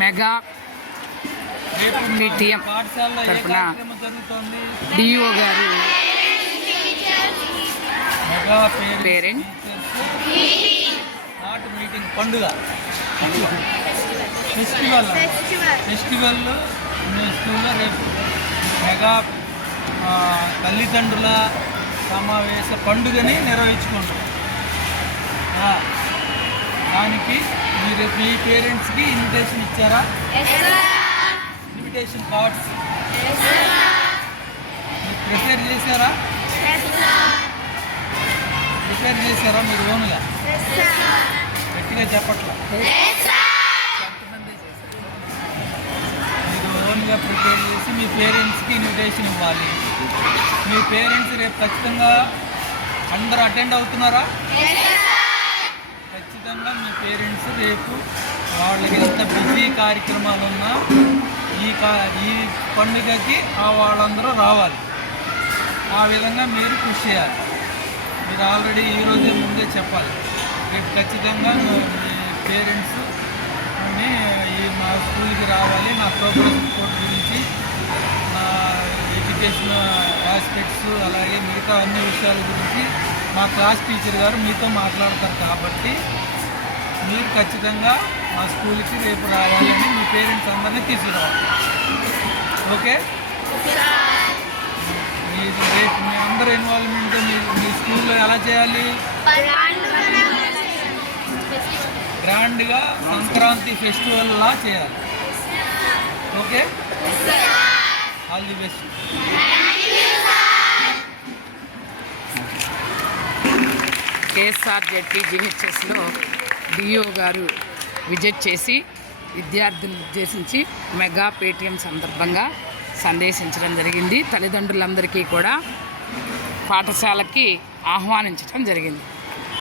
Mega రేపు మా PTM పాఠశాలలో ఏ తరపున కార్యక్రమం జరుగుతోంది డిఓ గారు మెగా పేరెంట్ మీటింగ్ పండుగ. ఫెస్టివల్. ఫెస్టివల్. మీ స్కూల్లో రేపు మెగా తల్లిదండ్రుల సమావేశ పండుగని నిర్వహించుకుంటాం. ఆ, దానికి మీరు మీ పేరెంట్స్కి ఇన్విటేషన్ ఇచ్చారా? ఇన్విటేషన్ కార్డ్స్ మీరు ప్రిపేర్ చేశారా? ప్రిపేర్ చేశారా మీరు ఓన్గా గట్టిగా చెప్పట్లా? మీరు ఓన్గా ప్రిపేర్ చేసి మీ పేరెంట్స్కి ఇన్విటేషన్ ఇవ్వాలి. మీ పేరెంట్స్ రేపు ఖచ్చితంగా అందరూ అటెండ్ అవుతున్నారా? ఖచ్చితంగా మీ పేరెంట్స్ రేపు వాళ్ళకి ఎంత బిజీ కార్యక్రమాలు ఉన్నా ఈ కా ఈ పండుగకి ఆ వాళ్ళందరూ రావాలి. ఆ విధంగా మీరు కృషి చేయాలి. మీరు ఆల్రెడీ ఈరోజే ముందే చెప్పాలి. రేపు ఖచ్చితంగా మీ పేరెంట్స్ ఈ మా స్కూల్కి రావాలి నా ప్రోగ్రామ్ రిపోర్ట్ గురించి నా ఎడ్యుకేషన్ ఆస్పెక్ట్స్ అలాగే మిగతా అన్ని విషయాల గురించి మా క్లాస్ టీచర్ గారు మీతో మాట్లాడతారు కాబట్టి మీరు ఖచ్చితంగా మా స్కూల్కి రేపు రావాలని మీ పేరెంట్స్ అందరినీ తీసుకురావాలి. ఓకే? మీరు రేపు మీ అందరూ ఇన్వాల్వ్మెంట్ మీ మీ స్కూల్లో ఎలా చేయాలి? గ్రాండ్గా సంక్రాంతి ఫెస్టివల్ లా చేయాలి. Okay? All the best KSR ZP జిహెచ్ఎస్లో DO గారు విజిట్ చేసి విద్యార్థులను ఉద్దేశించి మెగా పేటీఎం సందర్భంగా సందేశించడం జరిగింది. తల్లిదండ్రులందరికీ కూడా పాఠశాలకి ఆహ్వానించడం జరిగింది.